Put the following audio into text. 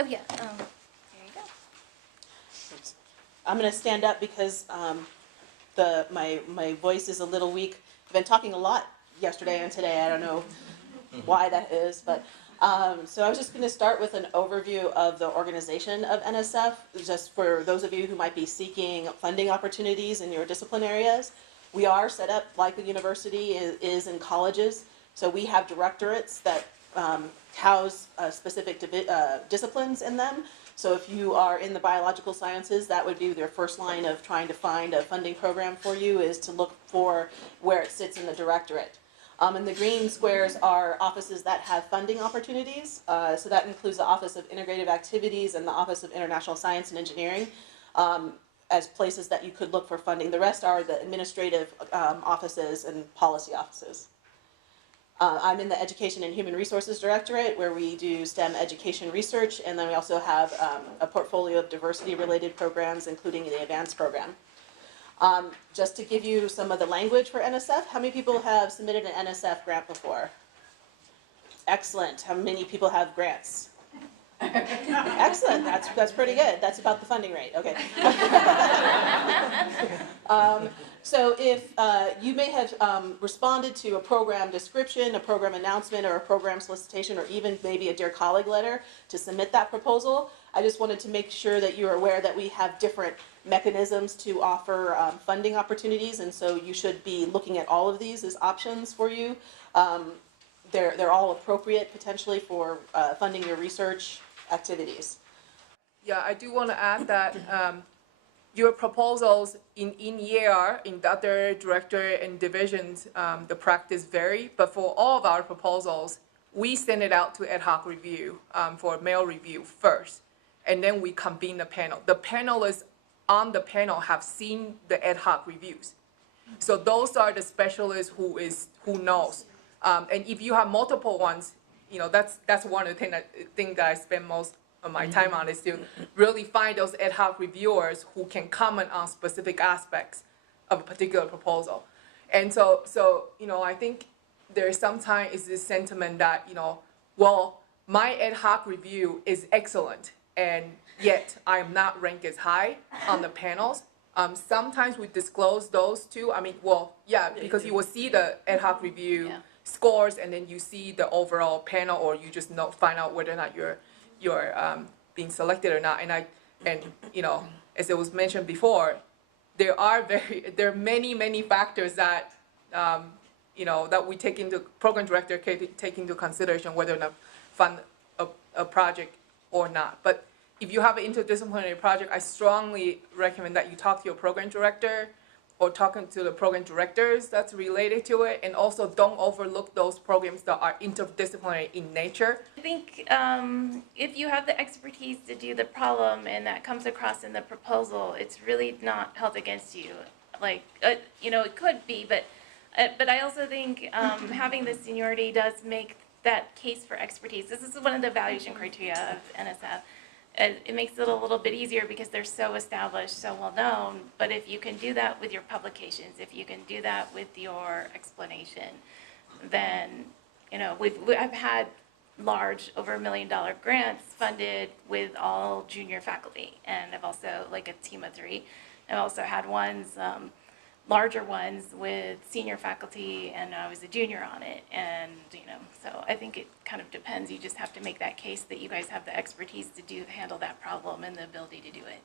Oh yeah, there you go. I'm going to stand up because my voice is a little weak. I've been talking a lot yesterday and today. I don't know why that is, but so I was just going to start with an overview of the organization of NSF, just for those of you who might be seeking funding opportunities in your discipline areas. We are set up like a university is in colleges, so we have directorates that house specific disciplines in them. So if you are in the biological sciences, that would be their first line of trying to find a funding program for you, is to look for where it sits in the directorate. And the green squares are offices that have funding opportunities. So that includes the Office of Integrative Activities and the Office of International Science and Engineering as places that you could look for funding. The rest are the administrative offices and policy offices. I'm in the Education and Human Resources Directorate, where we do STEM education research, and then we also have a portfolio of diversity-related programs, including the Advance program. Just to give you some of the language for NSF, how many people have submitted an NSF grant before? Excellent. How many people have grants? Excellent. That's pretty good. That's about the funding rate. Okay. So if you may have responded to a program description, a program announcement, or a program solicitation, or even maybe a Dear Colleague letter to submit that proposal, I just wanted to make sure that you're aware that we have different mechanisms to offer funding opportunities, and so you should be looking at all of these as options for you. They're all appropriate potentially for funding your research activities. Yeah, I do want to add that your proposals in ER, in the other directorate and divisions, the practice vary, but for all of our proposals, we send it out to ad hoc review for mail review first, and then we convene the panel. The panelists on the panel have seen the ad hoc reviews. So those are the specialists who knows. And if you have multiple ones, that's one of the things that I spend most of my time on, is to really find those ad hoc reviewers who can comment on specific aspects of a particular proposal. And so I think there sometimes is this sentiment that, well, my ad hoc review is excellent, and yet I'm not ranked as high on the panels. Sometimes we disclose those too. I mean, well, yeah, because you will see the ad hoc review scores, and then you see the overall panel, or you just find out whether or not you're being selected or not. And as it was mentioned before, there are many factors that that we take into program director take into consideration whether or not fund a project or not. But if you have an interdisciplinary project, I strongly recommend that you talk to your program director or talking to the program directors that's related to it, and also don't overlook those programs that are interdisciplinary in nature. I think if you have the expertise to do the problem and that comes across in the proposal, it's really not held against you. Like, it could be, but I also think having the seniority does make that case for expertise. This is one of the evaluation criteria of NSF. It makes it a little bit easier because they're so established, so well known. But if you can do that with your publications, if you can do that with your explanation, then I've had large, over $1 million grants funded with all junior faculty, and I've also, like a team of 3. I've also had ones, larger ones with senior faculty, and I was a junior on it, and so I think it kind of depends. You just have to make that case that you guys have the expertise to handle that problem and the ability to do it.